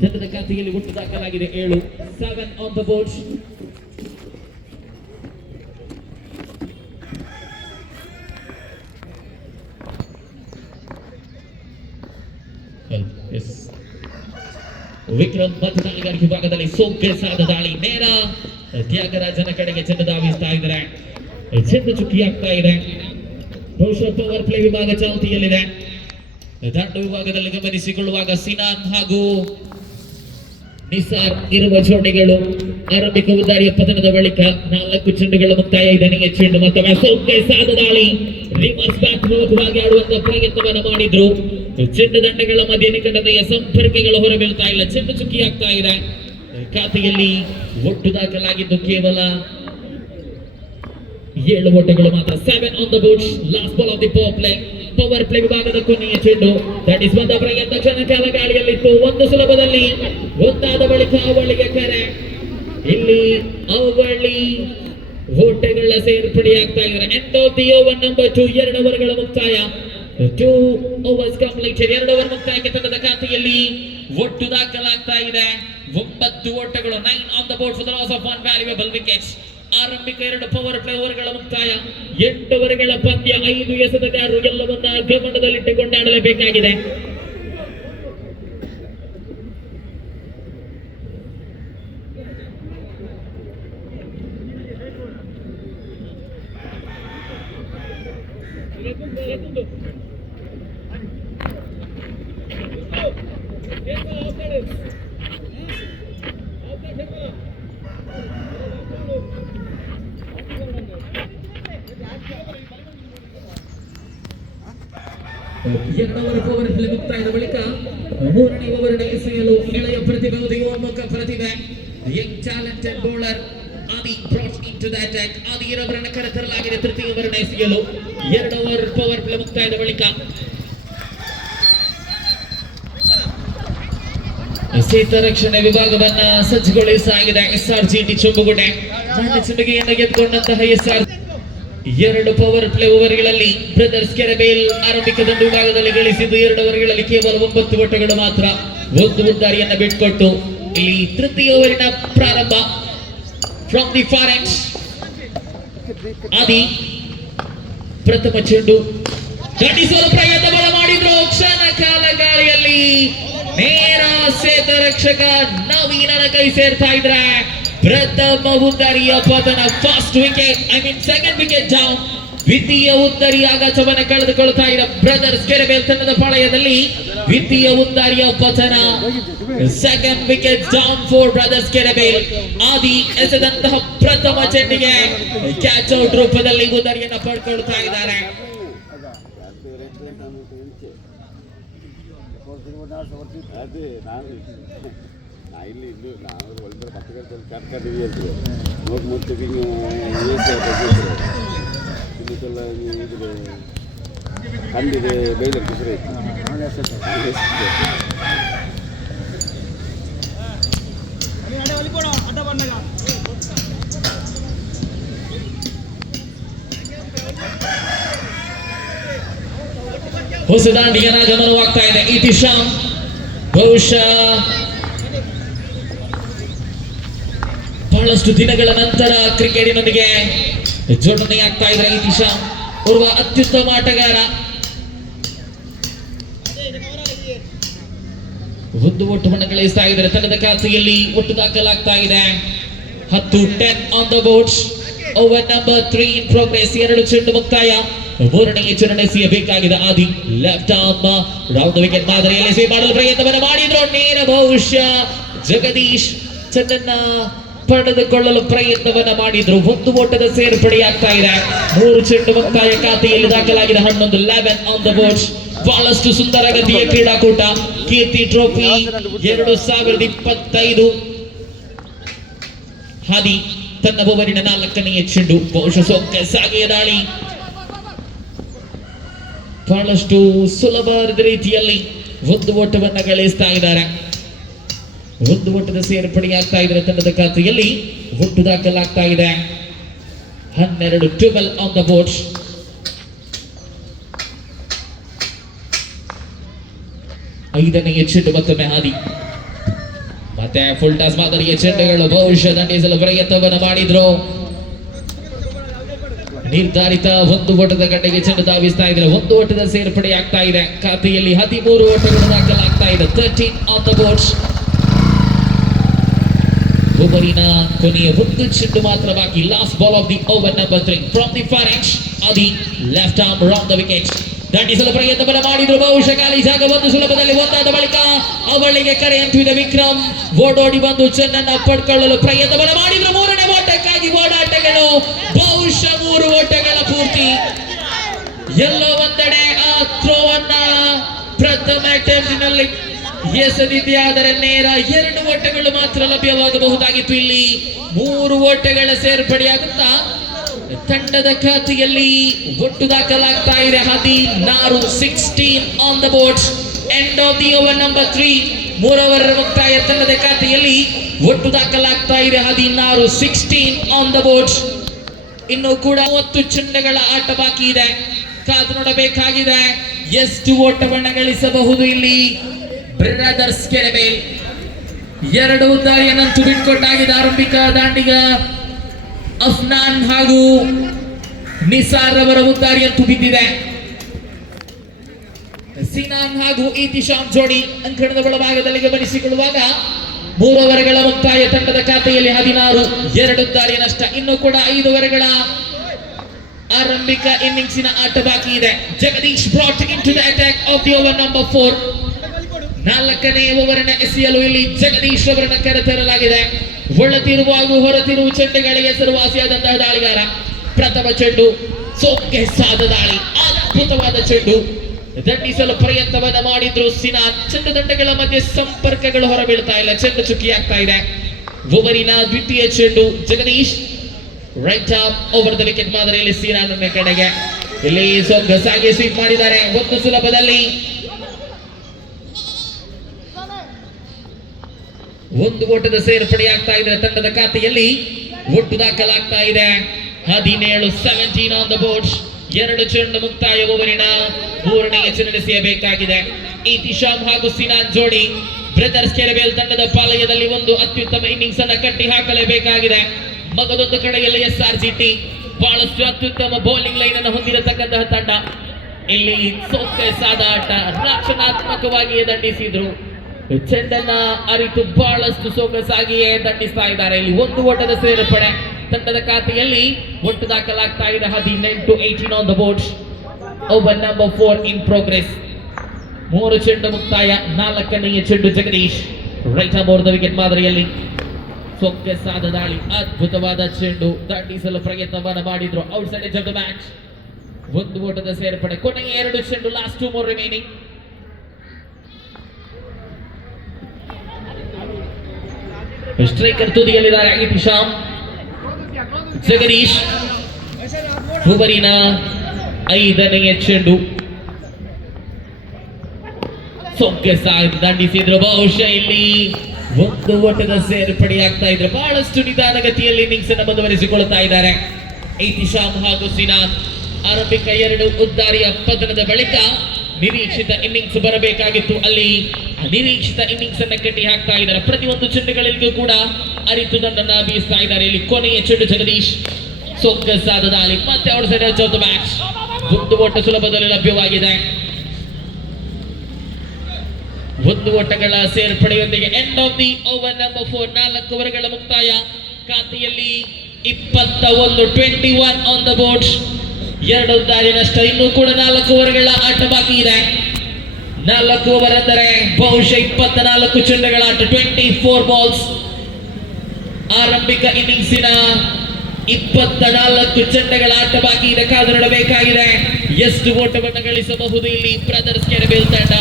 ತಂಡದ ಖಾತೆಯಲ್ಲಿ ಒಟ್ಟು ದಾಖಲಾಗಿದೆ 7 ಆನ್ ದ ಬೋರ್ಡ್. ವಿಕ್ರಮ್ ಮತ್ತು ದಾಳಿಗಾರಿಕೆ ಭಾಗದಲ್ಲಿ ಸೋಂಕೇಸಾದ ದಾಳಿ, ನೇರ ತ್ಯಾಗರಾಜನ ಕಡೆಗೆ ಚೆಂಡು ಧಾವಿಸ್ತಾ ಇದ್ದಾರೆ. ಚೆಂಡು ಚುಕ್ಕಿ ಆಗ್ತಾ ಇದೆ. ಬಹುಶಃ ಪವರ್ ಪ್ಲೇ ವಿಭಾಗ ಚಾಲ್ತಿಯಲ್ಲಿದೆ. ದಂಡು ವಿಭಾಗದಲ್ಲಿ ಗಮನಿಸಿಕೊಳ್ಳುವಾಗ ಸಿನಾನ್ ಹಾಗೂ ನಿಸಾರ್ ಇರುವ ಜೋಡಿಗಳು. ಆರಂಭಿಕ ಉದಾರಿಯ ಪತನದ ಬಳಿಕ 4 ಚೆಂಡುಗಳ ಮುಕ್ತಾಯ. ಇದನಿಗೆ ಚೆಂಡು ಮತ್ತೊಮ್ಮೆ ಸೋಂಕೇಸಾದ ದಾಳಿ. ರಿವರ್ಸ್ ಬ್ಯಾಕ್ ಮೂಲಕವಾಗಿ ಆಡುವಂತ ಪ್ರಯತ್ನವನ್ನು ಮಾಡಿದ್ರು. ಚೆಂಡು ದಂಡಗಳ ಮಧ್ಯೆ ನಿಕಟತೆಯ ಸಂಪರ್ಕಗಳು ಹೊರಬೀಳ್ತಾ ಇಲ್ಲ. ಚೆಂಡು ಚುಕ್ಕಿ ಆಗ್ತಾ ಇದೆ. ಖಾತೆಯಲ್ಲಿ ಒಟ್ಟು ದಾಖಲಾಗಿದ್ದು ಕೇವಲ 7 ಓಟಗಳು ಮಾತ್ರ. 7 on the board. Last ball of the power play ವಿಭಾಗದ ಕೊನೆಯ ಚೆಂಡು. ದಟ್ ಇಸ್ ಬಂದ ಪ್ರಯತ್ನ ಕ್ಷಣ ಕಾಲ ಗಾಳಿಯಲ್ಲಿತ್ತು. ಒಂದು ಸುಲಭದಲ್ಲಿ ಒಂದಾದ ಬಳಿಕ ಅವಳಿಗೆ ಕರೆ. ಇಲ್ಲಿ ಅವಳಿ ಓಟಗಳ ಸೇರ್ಪಡೆಯಾಗ್ತಾ ಇದ್ದಾರೆ. End of the over number 2. 2 ಓವರ್ಗಳ ಮುಕ್ತಾಯ. 2 overs completed. 2 ಓವರ್ ಮುಕ್ತಾಯಕ್ಕೆ ತಂಡದ ಖಾತೆಯಲ್ಲಿ ಒಟ್ಟು ದಾಖಲಾಗ್ತಾ ಇದೆ 9 ಓಟಗಳು. 9 on the board for the loss of 1 valuable wickets. ಆರಂಭಿಕ 2 ಪವರ್ ಪ್ಲೇ ಓವರ್ಗಳ ಮುಕ್ತಾಯ. 8 ಓವರ್ಗಳ ಪಂದ್ಯ. 5 ಎಸೆತಗಾರರು ಎಲ್ಲವನ್ನ ಗಮನದಲ್ಲಿಟ್ಟುಕೊಂಡು ಆಡಲೇಬೇಕಾಗಿದೆ. ಎರಡನೇ ಓವರ್ ಮುಕ್ತಾಯದ ಬಳಿಕ 3ನೇ ಓವರ್ ಎಸೆಯಲು ಎಳೆಯ ಪ್ರತಿಭೆ, ಉದಯೋನ್ಮುಖ ಪ್ರತಿಭೆ, Young talented bowler Adi brought into the attack. ಆದಿ ಅವರನ್ನು ಕರೆತರಲಾಗಿದೆ ತೃತೀಯ ಓವರ್ ಎಸೆಯಲು. 2 ಓವರ್ ಪವರ್ ಪ್ಲೇ ಮುಕ್ತಾಯದ ಬಳಿಕ ಸೀತ ರಕ್ಷಣೆ ವಿಭಾಗವನ್ನ ಸಜ್ಜುಗೊಳಿಸಲಾಗಿದೆ. SRGT ಚುಂಬುಗುಡೆ ಚಿಮುಗೆಯನ್ನು ಗೆದ್ದುಕೊಂಡಂತಹ SR 2 ಪವರ್ ಪ್ಲೇ ಓವರ್ಗಳಲ್ಲಿ ಬ್ರದರ್ಸ್ ಕೆರೆಬೇಲ್ ಆರಂಭಿಕ ದಂಡು ವಿಭಾಗದಲ್ಲಿ ಗಳಿಸಿದ್ದು 2 ಓವರ್ಗಳಲ್ಲಿ ಕೇವಲ 9 ಓಟಗಳು ಮಾತ್ರ. 1 ಉದ್ದಾರಿಯನ್ನು ಬಿಟ್ಕೊಟ್ಟು ಇಲ್ಲಿ ತೃತೀಯ ಓವರಿನ ಪ್ರಾರಂಭ. ಫ್ರಮ್ ದಿ ಫಾರ್ ಎಂಡ್ ಆದಿ ಪ್ರಥಮ ಚೆಂಡು ದಾಟಿಸಲು ಪ್ರಯತ್ನವನ್ನು ಮಾಡಿದ್ರು. ಕ್ಷಣ ಕಾಲ ಗಾಳಿಯಲ್ಲಿ ನೇರ ಸೇತ ರಕ್ಷಕ ನವೀನನ ಕೈ ಸೇರ್ತಾ ಇದ್ರೆ ಪ್ರಥಮ ಉದ್ದರಿಯ ಪತನ. First wicket, second wicket down. ದ್ವಿತೀಯ ಉದ್ದರಿಯ ಆಘಾತವನ್ನು ಕಳೆದುಕೊಳ್ತಾ ಇದ್ದ ಬ್ರದರ್ಸ್ ಕೆರೆಬೇಲ್ ತಂಡದ ಪಾಳಯದಲ್ಲಿ ದ್ವಿತೀಯ ಉದ್ದಾರಿಯ ಪತನ. Second wicket down for Brothers Kerebail. Adi ಎಸೆದಂತಹ ಪ್ರಥಮ ಚೆಂಡಿಗೆ ಕ್ಯಾಚ್ ಔಟ್ ರೂಪದಲ್ಲಿ ಉದ್ದರಿಯನ್ನು ಪಡ್ಕೊಳ್ತಾ ಇದ್ದಾರೆ. ಇಲ್ಲಿ ನಾವು ಒಳ್ಳೆ ಪತ್ರಕರ್ತಲ್ಲಿ ಕಟ್ಕೊಂಡಿವಿ ಹೇಳ್ತೀವಿ. ಮತ್ತೆ ಇಲ್ಲಿ ಕಂಡಿದೆ ಬೈಲರ್ ಕಿಸರೆ ಹೊಸ ದಾಂಡಿಗೆ ಗಮನವಾಗ್ತಾ ಇದೆ. ಇತಿಶಾಮ್ ಬಹುಶಃ ಬಹಳಷ್ಟು ದಿನಗಳ ನಂತರ ಕ್ರಿಕೆಟಿನೊಂದಿಗೆ ಜೋಡಣೆಯಾಗ್ತಾ ಇದ್ದಾರೆ. ಇತಿಶಾಮ್ ಓರ್ವ ಅತ್ಯುತ್ತಮ ಆಟಗಾರ. 1 ಓಟವನ್ನು ಗಳಿಸ್ತಾ ಇದ್ದಾರೆ. ತಂಡದ ಖಾತೆಯಲ್ಲಿ ಒಟ್ಟು ದಾಖಲಾಗ್ತಾ ಇದೆ 10 on the board. Over number 3 in progress. 2 ಚೆಂಡು ಮುಕ್ತಾಯ. 3ನೇ ಚೆಂಡನ್ನು ಎಸೆಯಬೇಕಾಗಿದೆ. ಆದಿ ಲೆಫ್ಟ್ ಆರ್ಮ್ ರೌಂಡ್ ವಿಕೆಟ್ ಮಾದರಿಯಲ್ಲಿ ಸೇವ್ ಮಾಡಲು ಪ್ರಯತ್ನವನ್ನು ಮಾಡಿದ್ರು. ನೇರ ಬಹುಶಃ ಜಗದೀಶ್ ಚೆಂಡನ್ನ ಪಡೆದುಕೊಳ್ಳಲು ಪ್ರಯತ್ನವನ್ನ ಮಾಡಿದ್ರು. 1 ಓಟದ ಸೇರ್ಪಡೆಯಾಗ್ತಾ ಇದೆ. 3 ಚೆಂಡು ಮುಕ್ತಾಯ. ಖಾತೆಯಲ್ಲಿ ದಾಖಲಾಗಿದೆ 11. 11 ಆನ್ ದ ಬೋರ್ಡ್. ಬಹಳಷ್ಟು ಸುಂದರ ಗತಿಯ ಕ್ರೀಡಾಕೂಟ. ಕೀರ್ತಿ ಟ್ರೋಫಿ 2025. ಹಾದಿ ತನ್ನ ಓವರಿನ 4ನೇ ಚೆಂಡು. ಬಹುಶಃ ಸೊಗಸಾಗಿಯ ದಾಳಿ. ಬಹಳಷ್ಟು ಸುಲಭದ ರೀತಿಯಲ್ಲಿ 1 ಓಟವನ್ನು ಗಳಿಸ್ತಾ ಇದ್ದಾರೆ. 1 ಓಟದ ಸೇರ್ಪಡೆಯಾಗ್ತಾ ಇದ್ದಾರೆ. ತಂಡದ ಖಾತೆಯಲ್ಲಿ ಒಟ್ಟು ದಾಖಲಾಗ್ತಾ ಇದೆ 12. 12 ಆನ್ ದ ಬೋರ್ಡ್. ಐದನೆಯ ಚೆಂಡು ಮತ್ತೊಮ್ಮೆ ಹಾದಿ. ಮತ್ತೆ ಫುಲ್ ಟಾಸ್ ಮಾದರಿಯ ಚೆಂಡುಗಳು ಬಹುಶಃ ದಂಡಿಸಲು ಪ್ರಯತ್ನವನ್ನು ಮಾಡಿದ್ರು. ನಿರ್ಧಾರಿತ ಒಂದು ಓಟದ ಗಂಟೆಗೆ ಚೆಂಡು ಧಾವಿಸ್ತಾ ಇದ್ರೆ ಒಂದು ಓಟದ ಸೇರ್ಪಡೆ ಆಗ್ತಾ ಇದೆ. ಖಾತೆಯಲ್ಲಿ 13 ಓಟಗಳು ದಾಖಲಾಗ್ತಾ ಇದೆ. 13 ಆನ್ ದ ಬೋರ್ಡ್ಸ್. ಓವರಿನ ಕೊನೆಯ ಒಂದು ಚೆಂಡು ಮಾತ್ರ ಬಾಕಿ. Last ball of the over number 3 from the far edge. Adi left arm round the wicket. ದಂಡಿಸಲು ಪ್ರಯತ್ನವನ್ನು ಮಾಡಿದ್ರು. ಬಹುಶಃ ಖಾಲಿ ಜಾಗ ಒಂದು ಸುಲಭದಲ್ಲಿ ಒಂದಾದ ಬಳಿಕ ಅವಳಿಗೆ ಕರೆ ಅಂತಿದೆ ವಿಕ್ರಮ್. ಓಡೋಡಿ ಬಂದು ಚೆನ್ನನ್ನು ಪಡ್ಕೊಳ್ಳಲು ಪ್ರಯತ್ನವನ್ನು ಮಾಡಿದ್ರು. ಮೂರನೇ ಓಟಕ್ಕಾಗಿ ಓಡಾಟಗಳು. ಬಹುಶಃ 3 ಓಟಗಳ ಪೂರ್ತಿ. ಎಲ್ಲೋ ಒಂದೆಡೆ ಆ ಥ್ರೋ ಅನ್ನ ಪ್ರಥಮ ಅಟೆಂಪ್ಟ್ನಲ್ಲಿ ಎಸೆದಿದೆ. ಆದರೆ ನೇರ 2 ಓಟಗಳು ಮಾತ್ರ ಲಭ್ಯವಾಗಬಹುದಾಗಿತ್ತು. ಇಲ್ಲಿ 3 ಓಟಗಳ ಸೇರ್ಪಡೆಯಾಗುತ್ತಾ ತಂಡದ ಖಾತೆಯಲ್ಲಿ ಒಟ್ಟು ದಾಖಲಾಗ್ತಾ ಇದೆ 16. 16 on the boards. End of the over number 3. 3 over ಮುಕ್ತಾಯ. ತಂಡದ ಖಾತೆಯಲ್ಲಿ ಒಟ್ಟು ದಾಖಲಾಗ್ತಾ ಇದೆ 16. 16 ಆನ್ ದ ಬೋರ್ಡ್ಸ್. ಇನ್ನು ಕೂಡ 30 ಚೆಂಡುಗಳ ಆಟ ಬಾಕಿ ಇದೆ. ಕಾದು ನೋಡಬೇಕಾಗಿದೆ ಎಷ್ಟು ಓಟವನ್ನು ಗಳಿಸಬಹುದು ಇಲ್ಲಿ ಬ್ರದರ್ಸ್ ಕೆರೆಬೇಲ್. 2 ದಾರಿಯನ್ನಂತೂ ಬಿಟ್ಕೊಟ್ಟಾಗಿದೆ. ಆರಂಭಿಕ ದಾಂಡಿಗ ಅಫ್ನಾನ್ ಹಾಗೂ ನಿಸಾರ್ ಅವರ ಉದ್ದಾರಿಯಂತೂ ಬಿದ್ದಿದೆ. ಸಿನಾನ್ ಹಾಗೂ ಇತಿಶಾಮ್ ಜೋಡಿ ಅಂಕಣದ ಒಳಭಾಗದಲ್ಲಿ ಗಮನಿಸಿಕೊಳ್ಳುವಾಗ 3 ಓವರ್ಗಳ ಮುಕ್ತಾಯ. ತಂಡದ ಖಾತೆಯಲ್ಲಿ 16. 2 ದಾರಿಯ ನಷ್ಟ. ಇನ್ನು ಕೂಡ 5 ಓವರ್ಗಳ ಆರಂಭಿಕ ಇನ್ನಿಂಗ್ಸಿನ ಆಟ ಬಾಕಿ ಇದೆ. Jagadish brought into the attack of the over number 4. 4ನೇ ಓವರಿನ ಎಸೆಯಲು ಇಲ್ಲಿ ಜಗದೀಶ್ ಅವರನ್ನ ಕರೆತರಲಾಗಿದೆ. ಒಳತಿರುವ ಹಾಗೂ ಹೊರತಿರುವ ಚೆಂಡುಗಳಿಗೆ ಹೆಸರುವಾಸಿಯಾದಂತಹ ದಾಳಿಗಾರ. ಪ್ರಥಮ ಚೆಂಡು ಸೊಗಸಾದ ದಾಳಿ. ಅದ್ಭುತವಾದ ಚೆಂಡು. ದಂಡಿಸಲು ಪ್ರಯತ್ನವನ್ನ ಮಾಡಿದ್ರು ಸಿನಾನ್. ಚೆಂಡು ದಂಡಗಳ ಮಧ್ಯೆ ಸಂಪರ್ಕಗಳು ಹೊರಬೀಳ್ತಾ ಇಲ್ಲ. ಚೆಂಡು ಚುಕ್ಕಿಯಾಗ್ತಾ ಇದೆ. ಓವರಿನ ದ್ವಿತೀಯ ಚೆಂಡು Jagadish right arm over the wicket ಮಾದರಿಯಲ್ಲಿ ಸಿನಾನ್ ಕಡೆಗೆ ಇಲ್ಲಿ ಸೊಗಸಾಗಿ ಸ್ವೀಪ್ ಮಾಡಿದ್ದಾರೆ. ಒಂದು ಸುಲಭದಲ್ಲಿ ಒಂದು ಓಟದ ಸೇರ್ಪಡೆಯಾಗ್ತಾ ಇದೆ. ತಂಡದ ಖಾತೆಯಲ್ಲಿ ಒಟ್ಟು ದಾಖಲಾಗ್ತಾ ಇದೆ 17. 17 ಆನ್ ದ ಬೋರ್ಡ್ಸ್. 2 ಚೆಂಡು ಮುಕ್ತಾಯ. ಓವರಿನ 3ನೇ ಎಸೆಯಬೇಕಾಗಿದೆ. ಇತಿಶಾಮ್ ಹಾಗೂ ಸಿನಾನ್ ಜೋಡಿ ಬ್ರದರ್ಸ್ ಕೆರೆಬೇಲ್ ತಂಡದ ಪಾಲಯದಲ್ಲಿ ಒಂದು ಅತ್ಯುತ್ತಮ ಇನ್ನಿಂಗ್ಸ್ ಅನ್ನ ಕಟ್ಟಿ ಹಾಕಲೇಬೇಕಾಗಿದೆ. ಮಗದೊಂದು ಕಡೆಯಲ್ಲಿ SRGT ಬಹಳಷ್ಟು ಅತ್ಯುತ್ತಮ ಬೌಲಿಂಗ್ ಲೈನ್ ಅನ್ನು ಹೊಂದಿರತಕ್ಕಂತಹ ತಂಡ. ಇಲ್ಲಿ ಸೊಗಸಾದ ಆಟ. ರಕ್ಷಣಾತ್ಮಕವಾಗಿಯೇ ದಂಡಿಸಿದ್ರು. ಚೆಂಡನ್ನ ಅರಿತು ಬಹಳಷ್ಟು ಸೊಗಸಾಗಿಯೇ ದಂಡಿಸ್ತಾ ಇದ್ದಾರೆ. ಇಲ್ಲಿ ಒಂದು ಓಟದ ಸೇರ್ಪಡೆ. ತಂಡದ ಖಾತೆಯಲ್ಲಿ ಒಟ್ಟು ದಾಖಲಾಗ್ತಾ ಇದೆ 18. 18 on the boards. Over number 4 in progress. 3 ಚೆಂಡು ಮುಕ್ತಾಯ. 4ನೇ ಚೆಂಡು Jagadish right arm over the wicket ಮಾದರಿಯಲ್ಲಿ ಸೊಗಸಾದ ದಾಳಿ. ಅದ್ಭುತವಾದ ಚೆಂಡು. ದಂಡಿಸಲು ಪ್ರಯತ್ನವನ್ನು ಮಾಡಿದ್ರು. Outside edge of the match. ಒಂದು ಓಟದ ಸೇರ್ಪಡೆ. ಕೊನೆಯ 2 ಚೆಂಡು. Last 2 more remaining. ಸ್ಟ್ರೈಕರ್ ತುದಿಯಲ್ಲಿದ್ದಾರೆ ಇತಿಶಾಮ್. ಜಗದೀಶ್ ಓವರಿನ 5ನೇ ಚೆಂಡು ಸೊಗಸಾಗಿ ದಂಡಿಸಿದ್ರು. ಬಹುಶಃ ಇಲ್ಲಿ ಒಂದು ಓಟದ ಸೇರ್ಪಡೆಯಾಗ್ತಾ ಇದ್ರು. ಬಹಳಷ್ಟು ನಿಧಾನಗತಿಯಲ್ಲಿ ಇನ್ನಿಂಗ್ಸ್ ಅನ್ನು ಮುಂದುವರಿಸಿಕೊಳ್ತಾ ಇದ್ದಾರೆ ಇತಿಶಾಮ್ ಹಾಗೂ ಸಿನಾನ್. ಆರಂಭಿಕ 2 ಉದ್ದಾರಿಯ ಪತನದ ಬಳಿಕ ನಿರೀಕ್ಷಿತ ಇನ್ನಿಂಗ್ಸ್ ಬರಬೇಕಾಗಿತ್ತು. ಅಲ್ಲಿ ಅನಿರೀಕ್ಷಿತ ಇನ್ನಿಂಗ್ಸ್ ಅನ್ನ ಕಟ್ಟಿ ಹಾಕ್ತಾ ಇದ್ದಾರೆ. ಪ್ರತಿಯೊಂದು ಚೆಂಡುಗಳಿಗೂ ಕೂಡ ಅರಿತು ದಂಡನ್ನ ಬೀಸ್ತಾ ಇದ್ದಾರೆ. ಇಲ್ಲಿ ಕೊನೆಯ ಚೆಂಡು ಜಗದೀಶ್ ಸೊಗಸಾದ ದಾಳಿ. ಮತ್ತೆ outside edge of the match. ಒಂದು ಓಟ ಸುಲಭದಲ್ಲಿ ಲಭ್ಯವಾಗಿದೆ. ಒಂದು ಓಟಗಳ ಸೇರ್ಪಡೆಯೊಂದಿಗೆ end of the over number 4. 4 ಓವರ್ಗಳ ಮುಕ್ತಾಯ. ಖಾತೆಯಲ್ಲಿ 21. 21 ಆನ್ ದ ಬೋರ್ಡ್ಸ್. 2 ದಾರಿ ನಷ್ಟ. ಇನ್ನೂ ಕೂಡ 4 ಓವರ್ಗಳ ಆಟ ಬಾಕಿ ಇದೆ. 4 ಓವರ್ ಅಂದರೆ ಬಹುಶಃ 24 ಚೆಂಡುಗಳ ಆಟ. 24 ಬಾಲ್ಸ್. ಆರಂಭಿಕ ಇನ್ನಿಂಗ್ಸಿನ 24 ಚೆಂಡುಗಳ ಆಟ ಬಾಕಿ ಇದೆ. ಕಾದು ನೋಡಬೇಕಾಗಿದೆ ಎಷ್ಟು ಓಟವನ್ನು ಗಳಿಸಬಹುದು ಇಲ್ಲಿ ಬ್ರದರ್ಸ್ ಕೆರೆಬೇಲ್ ತಂಡ.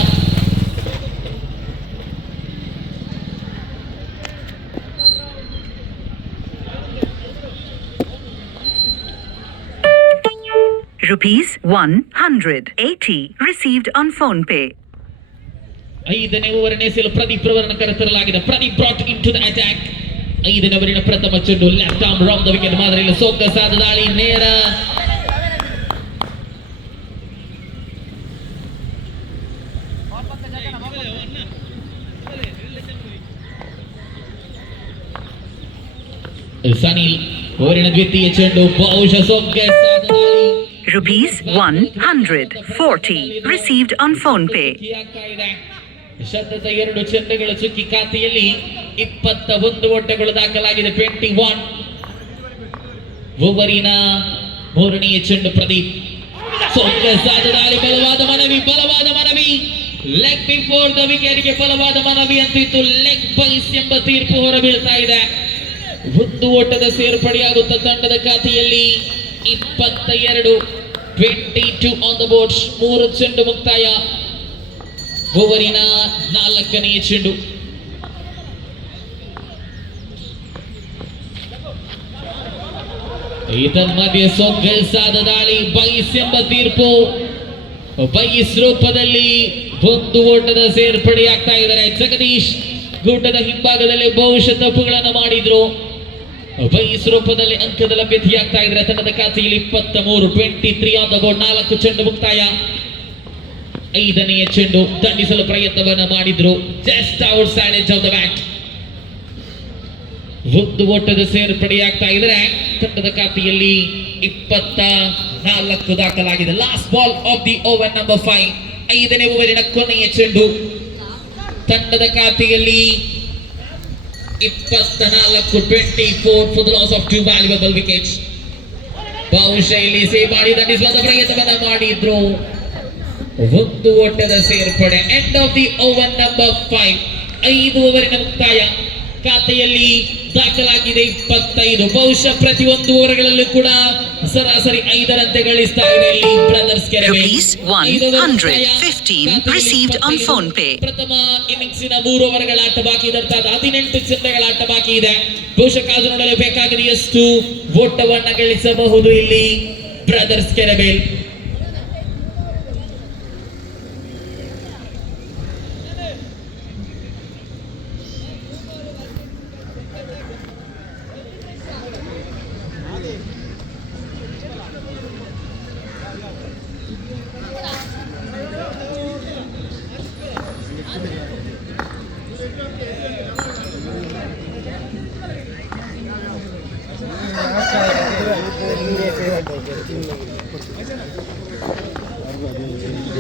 ₹180 received on phone pay. 5ನೇ ಓವರ್ ಎಸೆಯಲು ಪ್ರದೀಪ್ ರವರನ್ನು ಕರೆತರಲಾಗಿದೆ. Pradeep brought into the attack. 5ನೇ ಓವರಿನ ಪ್ರಥಮ ಚೆಂಡು left arm round the wicket ಮಾದರಿಯಲ್ಲಿ ಸೊಗಸಾದ ದಾಳಿ. ನೇರ ಸನಿಲ್ ಓರಿನ ದ್ವಿತೀಯ ಚೆಂಡು ಬಹುಶಃ ಸೊಗಸಾದ ದಾಳಿ. Rupees 140 received on PhonePe. ಶತದ 2 ಚೆಂಡುಗಳು ಚುಕ್ಕಿ ಖಾತೆಯಲ್ಲಿ 21 ಓಟಗಳು ದಾಖಲಾಗಿದೆ. 21 ಓವರಿನ ಮೂರನೆಯ ಚೆಂಡು ಪ್ರದೀಪ್ ಸೊಗಸಾದ ದಾಳಿ. ಬಲವಾದ ಮನವಿ ಲೆಗ್ ಬಿಫೋರ್ ದ ವಿಕೆಟ್ಗೆ ಬಲವಾದ ಮನವಿ ಅಂತಿತ್ತು. ಲೆಗ್ ಬೈಸ್ ಎಂಬ ತೀರ್ಪು ಹೊರಬೀಳ್ತಾ ಇದೆ. ಒಂದು ಓಟದ ಸೇರ್ಪಡೆಯಾಗುತ್ತ ತಂಡದ ಖಾತೆಯಲ್ಲಿ 22 ಆನ್ ದ ಬೋರ್ಡ್. 3 ಚೆಂಡು ಮುಕ್ತಾಯ. ಓವರಿನ 4ನೆಯ ಚೆಂಡು. ಮಧ್ಯೆ ಸೊಗಸಾದ ದಾಳಿ. ಬೈಸ್ ಎಂಬ ತೀರ್ಪು. ಬೈಸ್ ರೂಪದಲ್ಲಿ ಒಂದು ಓಟದ ಸೇರ್ಪಡೆಯಾಗ್ತಾ ಇದ್ದಾರೆ. ಜಗದೀಶ್ ಗೂಟದ ಹಿಂಭಾಗದಲ್ಲಿ ಬಹುಶಃ ತಪ್ಪುಗಳನ್ನು ಮಾಡಿದ್ರು. ಬೈಸ್ ರೂಪದಲ್ಲಿ ಅಂಕದ ಲಭ್ಯತೆಯಾಗ್ತಾ ಇದ್ರೆ ತಂಡದ ಖಾತೆಯಲ್ಲಿ 23 ಆನ್ ದ ಬೋರ್ಡ್. 4 ಚೆಂಡು ಮುಕ್ತಾಯ. 5ನೆಯ ಚೆಂಡು ದಂಡಿಸಲು ಪ್ರಯತ್ನವನ್ನ ಮಾಡಿದ್ರು. Just out side edge of the bat. ಒಂದು ಓಟದ ಸೇರ್ಪಡೆಯಾಗ್ತಾ ಇದ್ರೆ ತಂಡದ ಖಾತೆಯಲ್ಲಿ 24 ದಾಖಲಾಗಿದೆ. Last ball of the over number 5. 5ನೇ ಓವರಿನ ಕೊನೆಯ ಚೆಂಡು. ತಂಡದ ಖಾತೆಯಲ್ಲಿ 24 for the loss of 2 valuable wickets. ಬಹುಶಃ ಇಲ್ಲಿ ಸೇವ್ ಮಾಡಿ ದಂಡಿಸುವಂತ ಪ್ರಯತ್ನವನ್ನ ಮಾಡಿದ್ರು. ಒಂದು ಓಟದ ಸೇರ್ಪಡೆ. End of the over number 5. 5 ಓವರಿನ ಮುಕ್ತಾಯ. ಖಾತೆಯಲ್ಲಿ ದಾಖಲಾಗಿದೆ 25. ಬಹುಶಃ ಪ್ರತಿಯೊಂದು ಓವರ್ಗಳಲ್ಲೂ ಕೂಡ ಸರಾಸರಿ 5ರಂತೆ ಗಳಿಸ್ತಾ ಇದೆ ಇಲ್ಲಿ brothers ಕೆರೆಮೆ. Rupees 115 received on PhonePe. ಪ್ರಥಮ ಇನ್ನಿಂಗ್ಸಿನ 3 ಓವರ್ಗಳ ಆಟ ಬಾಕಿ ಇದೆ. ಅರ್ಥಾತ್ 18 ಚೆಂಡುಗಳ ಆಟ ಬಾಕಿ ಇದೆ. ಬಹುಶಃ ಕಾದು ನೋಡಲು ಬೇಕಾಗಿದೆ ಎಷ್ಟು ಓಟವನ್ನ ಗಳಿಸಬಹುದು ಇಲ್ಲಿ ಬ್ರದರ್ಸ್ ಕೆರೆಬೇಲ್.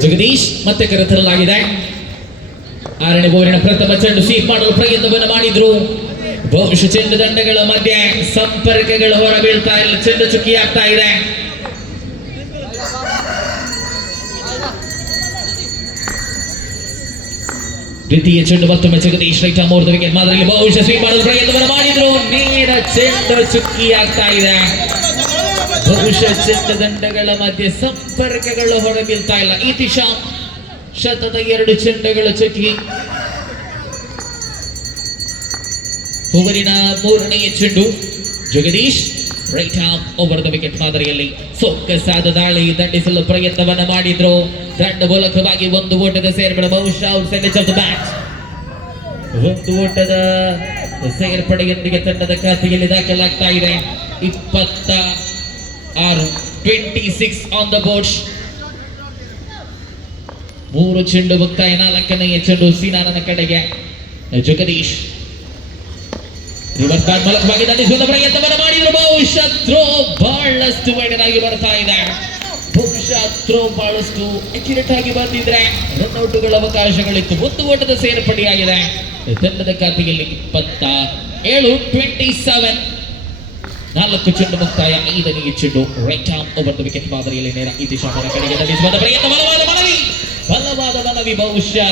ಜಗದೀಶ್ ಮತ್ತೆ ಕರೆತರಲಾಗಿದೆ. 6ನೇ ಓವರಿನ ಪ್ರಥಮ ಚೆಂಡು ಸ್ವೀಪ್ ಮಾಡಲು ಪ್ರಯತ್ನವನ್ನು ಮಾಡಿದ್ರು. ಬಹುಶಃ ಚೆಂಡು ದಂಡಗಳ ಮಧ್ಯೆ ಸಂಪರ್ಕಗಳು ಹೊರಬೀಳ್ತಾ ಇಲ್ಲ. ಚೆಂಡು ಚುಕ್ಕಿ ಆಗ್ತಾ ಇದೆ. ದ್ವಿತೀಯ ಚೆಂಡು ಮತ್ತೊಮ್ಮೆ Jagadish right arm over the wicket ಮಾದರಿಯಲ್ಲಿ ಬಹುಶಃ ಸ್ವೀಪ್ ಮಾಡಲು ಪ್ರಯತ್ನವನ್ನು ಮಾಡಿದ್ರು. ನೇರ ಚೆಂಡು ಚುಕ್ಕಿ ಆಗ್ತಾ ಇದೆ. ಬಹುಶಃ ಚೆಂಡು ದಂಡಗಳ ಮಧ್ಯೆ ಸಂಪರ್ಕಗಳು ಹೊರಬೀಳ್ತಾ ಇಲ್ಲ. ಇತಿಶಾಮ್ ಶತದ 2 ಚೆಂಡುಗಳು ಚುಕ್ಕಿ. ಓವರಿನ 3ನೆಯ ಚೆಂಡು Jagadish right arm over the wicket ಮಾದರಿಯಲ್ಲಿ ಸೊಗಸಾದ ದಾಳಿ. ದಂಡಿಸಲು ಪ್ರಯತ್ನವನ್ನ ಮಾಡಿದ್ರು. ದಂಡ ಮೂಲಕವಾಗಿ ಒಂದು ಓಟದ ಸೇರ್ಪಡೆ. ಬಹುಶಃ out side edge of the bat. ಒಂದು ಓಟದ ಸೇರ್ಪಡೆಯೊಂದಿಗೆ ತಂಡದ ಖಾತೆಯಲ್ಲಿ ದಾಖಲಾಗ್ತಾ ಇದೆ 26 ಆನ್ ದ ಬೋರ್ಡ್. 3 ಚೆಂಡು ಮುಕ್ತಾಯ. 4ನೆಯ ಚೆಂಡು ಸೀನಾನನ ಕಡೆಗೆ. ಜಗದೀಶ್ ರಿವರ್ಸ್ ಬ್ಯಾಟ್ ಮೂಲಕವಾಗಿ ದಂಡಿಸುವ ಪ್ರಯತ್ನವನ್ನು ಮಾಡಿದ್ರು. ಬಹುಶಃ ಥ್ರೋ ಬಹಳಷ್ಟು ವೈಡರ್ ಆಗಿ ಬರ್ತಾ ಇದೆ. ಬಹುಶಃ ಥ್ರೋ ಬಹಳಷ್ಟು ಅಕ್ಯುರೇಟ್ ಆಗಿ ಬಂದಿದ್ರೆ ರನ್ಔಟ್ಗಳ ಅವಕಾಶಗಳಿತ್ತು. ಒಂದು ಓಟದ ಸೇರ್ಪಡೆಯಾಗಿದೆ ತಂಡದ ಖಾತೆಯಲ್ಲಿ 27. 4 ಚೆಂಡು ಮುಕ್ತಾಯ. 5ನೆಯ ಚೆಂಡು right arm over the wicket ಮಾದರಿಯಲ್ಲಿ ನೇರ ಇತಿಶಾಮನ ಕಡೆಗೆ ದಂಡಿಸುವ ಪ್ರಯತ್ನ. ಬಲವಾದ ಮನವಿ. ಬಹುಶಃ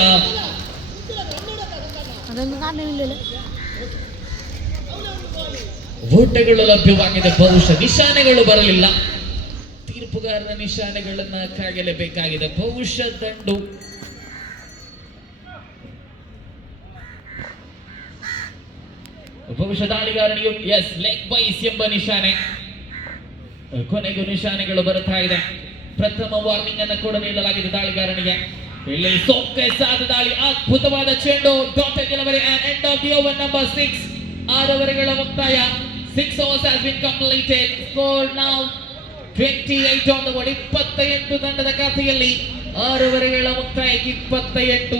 ಓಟಗಳು ಲಭ್ಯವಾಗಿದೆ. ಬಹುಶಃ ನಿಶಾನೆಗಳು ಬರಲಿಲ್ಲ. ತೀರ್ಪುಗಾರರ ನಿಶಾನೆಗಳನ್ನ ಕಾಯಲೇಬೇಕಾಗಿದೆ. ಬಹುಶಃ ದಂಡು. ಬಹುಶಃ ದಾಳಿಗಾರನಿಗೆ ಎಸ್ ಲೆಗ್ ಬೈಸ್ ಎಂಬ ನಿಶಾನೆ. ಕೊನೆಗೂ ನಿಶಾನೆಗಳು ಬರುತ್ತಾ ಇದೆ. ಪ್ರಥಮ ವಾರ್ನಿಂಗ್ ಅನ್ನು ಕೂಡ ನೀಡಲಾಗಿದೆ ದಾಳಿಗಾರನಿಗೆ. ಇಲ್ಲಿ ಸೊಗಸಾದ ದಾಳಿ. ಅದ್ಭುತವಾದ ಚೆಂಡು. Dotted delivery and end of the over number 6. 6 ಓವರ್ಗಳ ಮುಕ್ತಾಯ. 6 overs has been completed. Score now 28 on the board. 28 ತಂಡದ ಖಾತೆಯಲ್ಲಿ 6 ಓವರ್ಗಳ ಮುಕ್ತಾಯಕ್ಕೆ 28.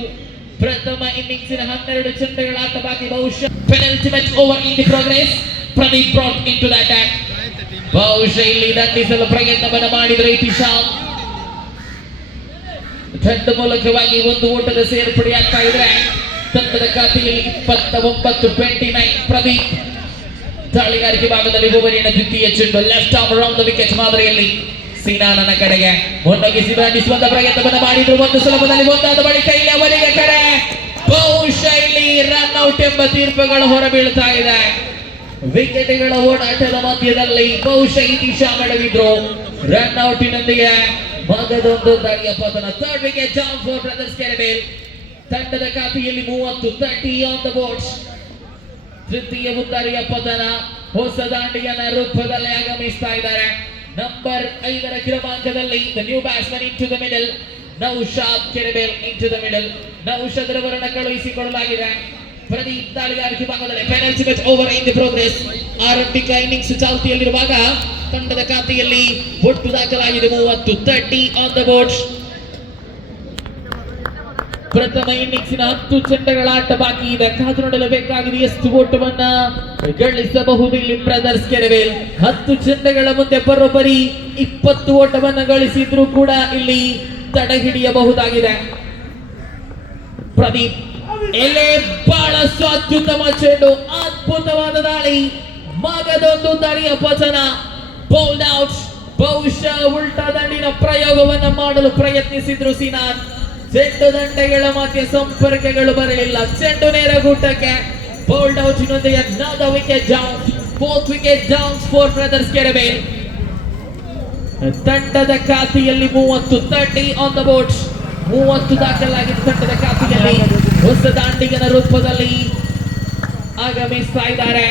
ಪ್ರಥಮ ಇನ್ನಿಂಗ್ಸಿನ 12 ಚೆಂಡುಗಳ ಆಟ ಬಾಕಿ. ಬಹುಶಃ penalty match over in the progress. Pradeep brought into the attack. ಬಹುಶಃ ಇಲ್ಲಿ ದಂಡಿಸಲು ಪ್ರಯತ್ನವನ್ನು ಮಾಡಿದರೆ ಇತಿಶಾಲ್ ತಂಡ ಮೂಲಕವಾಗಿ ಒಂದು ಓಟದ ಸೇರ್ಪಡೆಯಾಗ್ತಾ ಇದ್ರೆ ತಂಡದ ಖಾತೆಯಲ್ಲಿ 29-29. ಪ್ರದೀಪ್ ದಾಳಿಗಾರಿಕೆ ಭಾಗದಲ್ಲಿ ಓವರಿನ ದ್ವಿತೀಯ ಚೆಂಡು left arm round the wicket ಮಾದರಿಯಲ್ಲಿ ಸೀನಾನನ ಕಡೆಗೆ ಮುನ್ನಗ್ಗಿಸಿ ದಂಡಿಸುವಂತ ಪ್ರಯತ್ನವನ್ನು ಮಾಡಿದ್ರು. ಒಂದು ಸುಲಭದಲ್ಲಿ ಒಂದಾದ ಬಳಿಕ ಇಲ್ಲಿ ಅವರಿಗೆ ಕರೆ. ಬಹುಶಃ ಇಲ್ಲಿ ರನ್ ಔಟ್ ಎಂಬ ತೀರ್ಪುಗಳು ಹೊರಬೀಳ್ತಾ ಇದೆ. ವಿಕೆಟ್ಗಳ ಓಡಾಟದ ಮಧ್ಯದಲ್ಲಿ ಬಹುಶಃ ಇತಿಶಾ ನಡೆದಿದ್ರು. ರನ್ ಔಟಿನೊಂದಿಗೆ ಮಗದೊಂದು ದಾಳಿಯ ಪತನ. Third wicket down for Brothers Kerebail. ತಂಡದ ಖಾತೆಯಲ್ಲಿ 30 ಆನ್ ದ ಬೋರ್ಡ್. ತೃತೀಯ ಉದ್ದಾರಿಯ ಪತನ. ಹೊಸ ದಾಂಡಿಗನ ರೂಪದಲ್ಲಿ ಆಗಮಿಸ್ತಾ ಇದ್ದಾರೆ. ನಂಬರ್ 5ರ ಕ್ರಮಾಂಕದಲ್ಲಿ the new batsman into the middle Naushad Kerebail into the middle. Naushad ರವರನ್ನು ಕಳುಹಿಸಿಕೊಳ್ಳಲಾಗಿದೆ. ಪ್ರದೀಪ್ ದಾಳಿಗಾರಿಕೆ ಭಾಗದಲ್ಲಿ penalty match over in the progress. ಆರಂಭಿಕ ಇನ್ನಿಂಗ್ಸ್ ಚಾಲ್ತಿಯಲ್ಲಿರುವಾಗ ತಂಡದ ಖಾತೆಯಲ್ಲಿ ಒಟ್ಟು ದಾಖಲಾಗಿದೆ 30 ಆನ್ ದ ಬೋರ್ಡ್. ಪ್ರಥಮ ಇನ್ನಿಂಗ್ಸಿನ 10 ಚೆಂಡುಗಳ ಆಟ ಬಾಕಿ ಇದೆ. ಕಾದು ನೋಡಲೇಬೇಕಾಗಿದೆ ಎಷ್ಟು ಓಟವನ್ನ ಗಳಿಸಬಹುದು ಇಲ್ಲಿ ಬ್ರದರ್ಸ್ ಕೆರೆಬೇಲ್. 10 ಚೆಂಡುಗಳ ಮುಂದೆ ಬರೋಬ್ಬರಿ 20 ಓಟವನ್ನ ಗಳಿಸಿದ್ರು ಕೂಡ ಇಲ್ಲಿ ತಡ ಹಿಡಿಯಬಹುದಾಗಿದೆ. ಪ್ರದೀಪ್ ಎಲೆ ಬಹಳಷ್ಟು ಅತ್ಯುತ್ತಮ ಚೆಂಡು, ಅದ್ಭುತವಾದ ದಾಳಿ, ಮಗದೊಂದು ದಾಳಿಯ ಪತನ, ಬೌಲ್ಡ್ ಔಟ್. ಬಹುಶಃ ಉಲ್ಟಾ ದಂಡಿನ ಪ್ರಯೋಗವನ್ನ ಮಾಡಲು ಪ್ರಯತ್ನಿಸಿದ್ರು ಸಿನಾನ್. ಚೆಂಡು ದಂಡೆಗಳ ಮಧ್ಯೆ ಸಂಪರ್ಕಗಳು ಬರಲಿಲ್ಲ. ಚೆಂಡು ನೇರ ಗೂಟಕ್ಕೆ. ಬೌಲ್ಡ್ ಔಟ್ ನೊಂದಿಗೆ another wicket down. 4th wicket down for brothers ಕೆರೆಬೇಲ್. ತಂಡದ ಖಾತೆಯಲ್ಲಿ 30 ಆನ್ ದ ಬೋರ್ಡ್. 30 ದಾಖಲಾಗಿದೆ ತಂಡದ ಖಾತೆಯಲ್ಲಿ. ಹೊಸ ದಾಂಡಿಗನ ರೂಪದಲ್ಲಿ ಆಗಮಿಸ್ತಾ ಇದ್ದಾರೆ.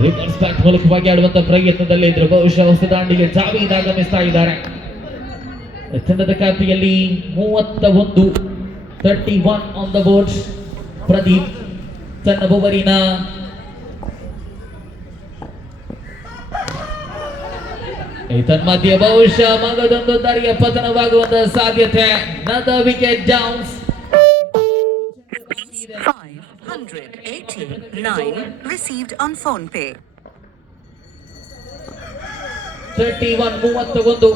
ರಿವರ್ಸ್ ಬ್ಯಾಕ್ ಮೂಲಕವಾಗಿ ಆಡುವಂತ ಪ್ರಯತ್ನದಲ್ಲಿ ಇದ್ರು. ಬಹುಶಃ ಹೊಸ ದಾಂಡಿಗೆ ಜಾವೀದ್ ಆಗಮಿಸ್ತಾ ಇದ್ದಾರೆ. ತಂಡದ ಖಾತೆಯಲ್ಲಿ 31 ಆನ್ ದ ಬೋರ್ಡ್. ಪ್ರದೀಪ್ ತನ್ನ ಓವರಿನ ತನ್ಮಧ್ಯೆ ಬಹುಶಃ ಮಗದೊಂದು ದಾರಿಯ ಪತನವಾಗುವಂತ ಸಾಧ್ಯತೆ. another wicket down. 589 received on PhonePe. 31.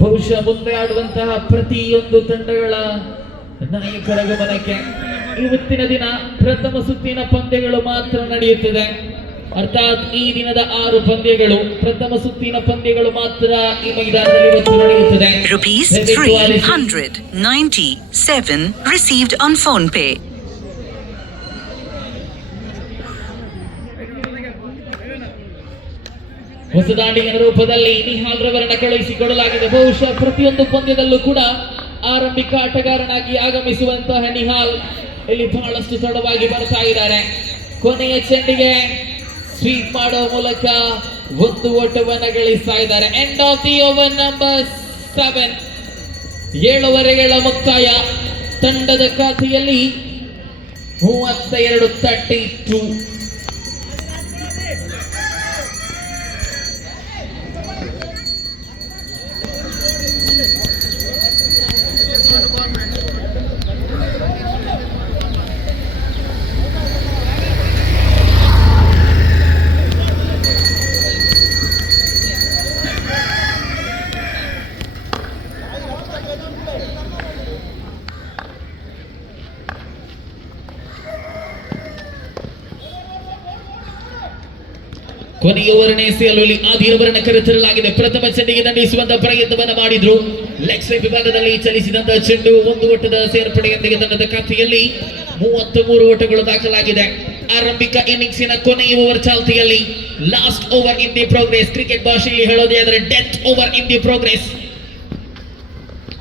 ಬಹುಶಃ ಮುಂದೆ ಆಡುವಂತಹ ಪ್ರತಿಯೊಂದು ತಂಡಗಳ ನಾಯಕರ ಗಮನಕ್ಕೆ ಇವತ್ತಿನ ದಿನ ಪ್ರಥಮ ಸುತ್ತಿನ ಪಂದ್ಯಗಳು ಮಾತ್ರ ನಡೆಯುತ್ತದೆ. ಅರ್ಥಾತ್ ಈ ದಿನದ 6 ಪಂದ್ಯಗಳು ಪ್ರಥಮ ಸುತ್ತಿನ ಪಂದ್ಯಗಳು ಮಾತ್ರ ಈ ಮೈದಾನದಲ್ಲಿ ಇವತ್ತು ನಡೆಯುತ್ತದೆ. Rupees 397 received on PhonePe. ಹೊಸ ದಾಂಡಿಗನ ರೂಪದಲ್ಲಿ ನಿಹಾಲ್ ರವರನ್ನ ಕಳುಹಿಸಿಕೊಡಲಾಗಿದೆ. ಬಹುಶಃ ಪ್ರತಿಯೊಂದು ಪಂದ್ಯದಲ್ಲೂ ಕೂಡ ಆರಂಭಿಕ ಆಟಗಾರನಾಗಿ ಆಗಮಿಸುವಂತಹ ನಿಹಾಲ್ ಇಲ್ಲಿ ಬಹಳಷ್ಟು ತಡವಾಗಿ ಬರ್ತಾ ಇದ್ದಾರೆ. ಕೊನೆಯ ಚೆಂಡಿಗೆ ಸ್ವೀಪ್ ಮಾಡುವ ಮೂಲಕ ಒಂದು ಓಟವನ್ನು ಗಳಿಸ್ತಾ ಇದ್ದಾರೆ. End of the over number 7. 7 ಓವರ್ಗಳ ಮುಕ್ತಾಯ. ತಂಡದ ಖಾತೆಯಲ್ಲಿ 32. ಕೊನೆಯ ಓವರ್ನ ಎಸೆಯಲು ಆದಿರವರನ್ನ ಕರೆತರಲಾಗಿದೆ. ಪ್ರಥಮ ಚೆಂಡಿಗೆ ದಂಡಿಸುವಂತ ಪ್ರಯತ್ನವನ್ನ ಮಾಡಿದ್ರು. ಲೆಗ್ ಸ್ಟ್ರೈಪ್ ವಿಭಾಗದಲ್ಲಿ ಚಲಿಸಿದಂತಹ ಚೆಂಡು ಒಂದು ಓಟದ ಸೇರ್ಪಡೆಯೊಂದಿಗೆ ತಂಡದ ಖಾತೆಯಲ್ಲಿ 33 ಓಟಗಳು ದಾಖಲಾಗಿದೆ. ಆರಂಭಿಕ ಇನ್ನಿಂಗ್ಸಿನ ಕೊನೆಯ ಓವರ್ ಚಾಲ್ತಿಯಲ್ಲಿ last over in the progress. Cricket ಭಾಷೆಯಲ್ಲಿ ಹೇಳೋದೇ ಆದರೆ death over in the progress.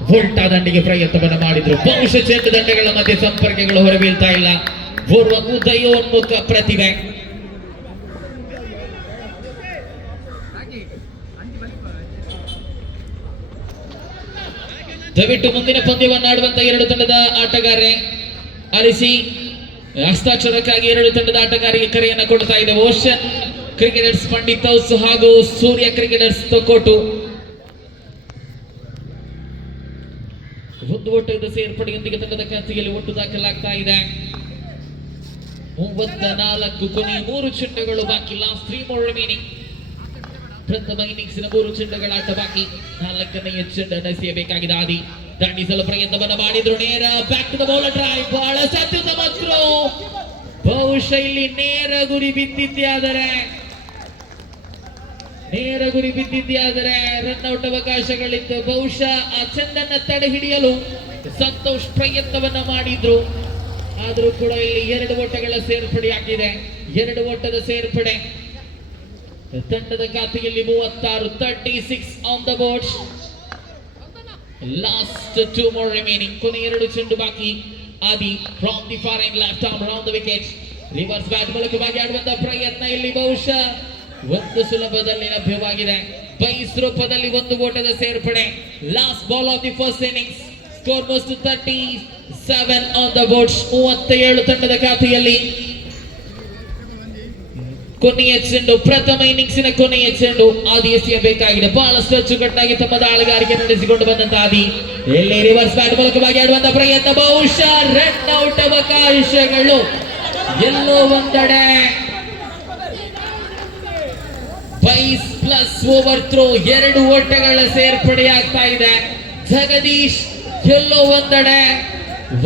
ವೋಲ್ಟಾ ದಂಡಿಗೆ ಪ್ರಯತ್ನವನ್ನು ಮಾಡಿದ್ರು. ಬಹುಶಃ ಚೆಂಡು ದಂಡೆಗಳ ಮಧ್ಯೆ ಸಂಪರ್ಕಗಳು ಹೊರಬೀಳ್ತಾ ಇಲ್ಲ. ಓರ್ವ ಉದಯೋನ್ಮುಖ ಪ್ರತಿಭೆ. ದಯವಿಟ್ಟು ಮುಂದಿನ ಪಂದ್ಯವನ್ನು ಆಡುವಂತ ಎರಡು ತಂಡದ ಆಟಗಾರರೇ ಆಲಿಸಿ. ಹಸ್ತಾಕ್ಷರಕ್ಕಾಗಿ ಎರಡು ತಂಡದ ಆಟಗಾರರಿಗೆ ಕರೆಯನ್ನು ಕೊಡ್ತಾ ಇದೆ. ಓಷನ್ ಕ್ರಿಕೆಟರ್ಸ್ ಪಂಡಿತ್ ಹೌಸ್ ಹಾಗೂ ಸೂರ್ಯ ಕ್ರಿಕೆಟರ್ಸ್ ತೊಕ್ಕೋಟು. ಒಂದು ಓಟದ ಸೇರ್ಪಡೆಯೊಂದಿಗೆ ತಂಡದ ಖಾತೆಯಲ್ಲಿ ಒಟ್ಟು ದಾಖಲಾಗ್ತಾ ಇದೆ 34. ಕೊನೆಯ 3 ಚೆಂಡುಗಳು ಬಾಕಿ. Last 3 more remaining. ಪ್ರಥಮ ಇನ್ನಿಂಗ್ಸಿನ 3 ಚೆಂಡುಗಳ ಆಟ ಬಾಕಿ. 4ನೇ ಚೆಂಡನ್ನು ಎಸೆಯಬೇಕಾಗಿದೆ. ಆದಿ ದಾಂಡಿಸಲು ಪ್ರಯತ್ನವನ್ನು ಮಾಡಿದ್ರು. ನೇರ back to the bowler drive. ಬಹಳ ಅತ್ಯುತ್ತಮ ಥ್ರೋ. ಬಹುಶಃ ಇಲ್ಲಿ ನೇರ ಗುರಿ ಬಿದ್ದಿದ್ದಾದರೆ ರನ್ ಔಟ್ ಅವಕಾಶಗಳಿತ್ತು. ಬಹುಶಃ ಆ ಚೆಂಡನ್ನ ತಡೆ ಹಿಡಿಯಲು ಸಂತೋಷ್ ಪ್ರಯತ್ನವನ್ನ ಮಾಡಿದ್ರು. ಆದರೂ ಕೂಡ ಇಲ್ಲಿ 2 ಓಟಗಳ ಸೇರ್ಪಡೆ ಆಗಿದೆ. 2 ಓಟದ ಸೇರ್ಪಡೆ. ತಂಡದ ಖಾತೆಯಲ್ಲಿ 36 on the board. Last 2 more remaining. ಕೊನೆ 2 ಚೆಂಡು ಬಾಕಿ. Adi from the far end left arm round the wicket. Reverse bat ಮೂಲಕವಾಗಿ ಆಡುವಂತ ಪ್ರಯತ್ನ ಇಲ್ಲಿ ಬಹುಶಃ ಒಂದು ಸುಲಭದಲ್ಲಿ ಲಭ್ಯವಾಗಿದೆ. ಬೈಸ್ ರೂಪದಲ್ಲಿ 1 ಓಟದ ಸೇರ್ಪಡೆ. Last ball of the first innings. Score was 37 on the board. 37 ತಂಡದ ಖಾತೆಯಲ್ಲಿ. ಕೊನೆಯ ಚೆಂಡು, ಪ್ರಥಮ ಇನ್ನಿಂಗ್ಸಿನ ಕೊನೆಯ ಚೆಂಡು ಆದಿ ಎಸೆಯಬೇಕಾಗಿದೆ. ಬಹಳಷ್ಟು ಅಚ್ಚುಕಟ್ಟಾಗಿ ತಮ್ಮ ದಾಳಿಗಾರಿಕೆ ನಡೆಸಿಕೊಂಡು ಬಂದಂತ ಆದಿ ಎಲ್ಲಿ ರಿವರ್ಸ್ ಬ್ಯಾಟ್ ಮೂಲಕವಾಗಿ ಆಡುವಂತ ಪ್ರಯತ್ನ. ಬಹುಶಃ ರನ್ ಔಟ್ ಅವಕಾಶಗಳು ಎಲ್ಲೋ ಒಂದೆಡೆ. ಬೈಸ್ ಪ್ಲಸ್ ಓವರ್ ಥ್ರೋ 2 ಓಟಗಳ ಸೇರ್ಪಡೆ ಆಗ್ತಾ ಇದೆ. ಜಗದೀಶ್ ಎಲ್ಲೋ ಒಂದೆಡೆ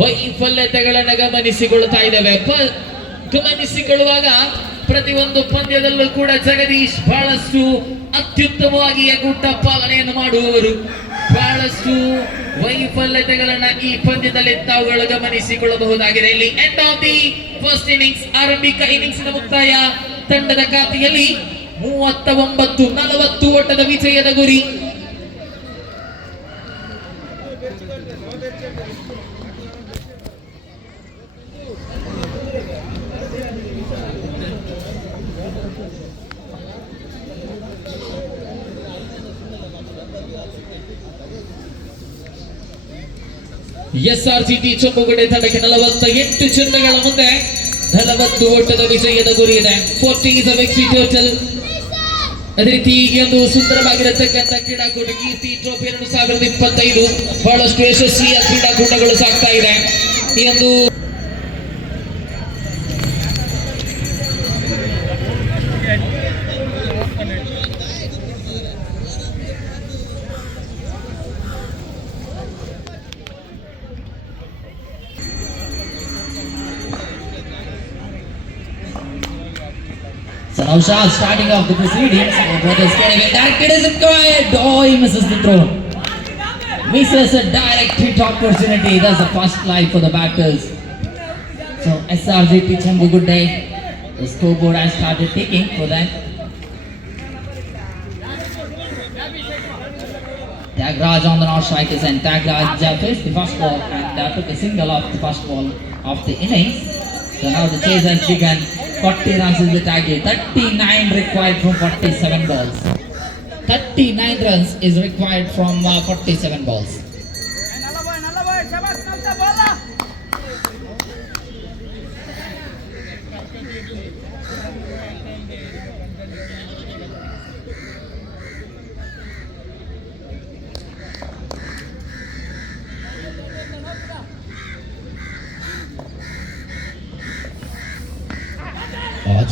ವೈಫಲ್ಯತೆಗಳನ್ನ ಗಮನಿಸಿಕೊಳ್ತಾ ಇದ್ದಾವೆ. ಗಮನಿಸಿಕೊಳ್ಳುವಾಗ ಪ್ರತಿಯೊಂದು ಪಂದ್ಯದಲ್ಲೂ ಕೂಡ ಜಗದೀಶ್ ಬಹಳಷ್ಟು ಅತ್ಯುತ್ತಮವಾಗಿ ಗುಡ್ಡ ಪಾಲನೆಯನ್ನು ಮಾಡುವವರು. ಬಹಳಷ್ಟು ವೈಫಲ್ಯತೆಗಳನ್ನ ಈ ಪಂದ್ಯದಲ್ಲಿ ತಾವುಗಳು ಗಮನಿಸಿಕೊಳ್ಳಬಹುದಾಗಿದೆ. ಇಲ್ಲಿ end of the first innings. ಆರಂಭಿಕ ಇನ್ನಿಂಗ್ಸಿನ ಮುಕ್ತಾಯ. ತಂಡದ ಖಾತೆಯಲ್ಲಿ 39-40 ಓಟದ ವಿಜಯದ ಗುರಿ. SRCT ಚೊಂಬುಗಡೆ ತಂಡಕ್ಕೆ 48 ಚೆಂಡುಗಳ ಮುಂದೆ 40 ಓಟದ ವಿಜಯದ ಗುರಿ ಇದೆ. 40 is a victory total. ಅದೇ ರೀತಿ ಈ ಒಂದು ಸುಂದರವಾಗಿರತಕ್ಕಂಥ ಕ್ರೀಡಾಕೂಟ ಕೀರ್ತಿ ಟ್ರೋಫಿ 2025 ಬಹಳಷ್ಟು ಯಶಸ್ವಿಯ ಕ್ರೀಡಾಕೂಟಗಳು ಸಾಗ್ತಾ ಇದೆ. ಈ ಒಂದು So now Shah starting off the proceedings. Brothers getting it. That kid isn't quiet. Oh, he misses the throw. Misses a direct hit opportunity. That's the first line for the batters. So SRGP Chambugude, the scoreboard has started ticking for them. Tagraj on the non-strikers and Tagraj faced the first ball and took a single off the first ball of the innings. So now the chase has begun. 40 runs is the target. 39 required from 47 balls. 39 runs is required from 47 balls.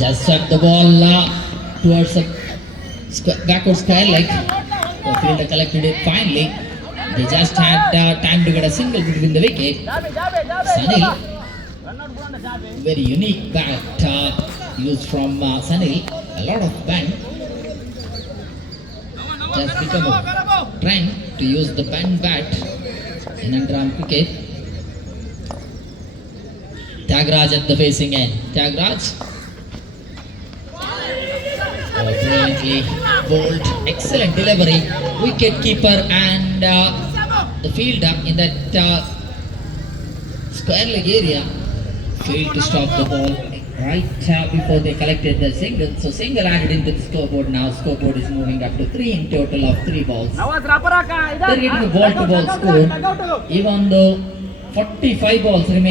Just set the ball towards the backward square leg. The fielder collected it finally. They just had time to get a single between the wicket. Sunil, very unique bat used from Sunil. A lot of bend. Just become a trend to use the bend bat in underarm cricket. Tyagaraja at the facing end. Tyagaraja. Brilliantly bowled, excellent delivery. Wicket keeper and the fielder in that square leg area failed to stop the ball right before they collected the single. So single added into the scoreboard now. Scoreboard is moving up to 3 in total of 3 balls. They're getting a ball to ball score even though 45 balls remaining.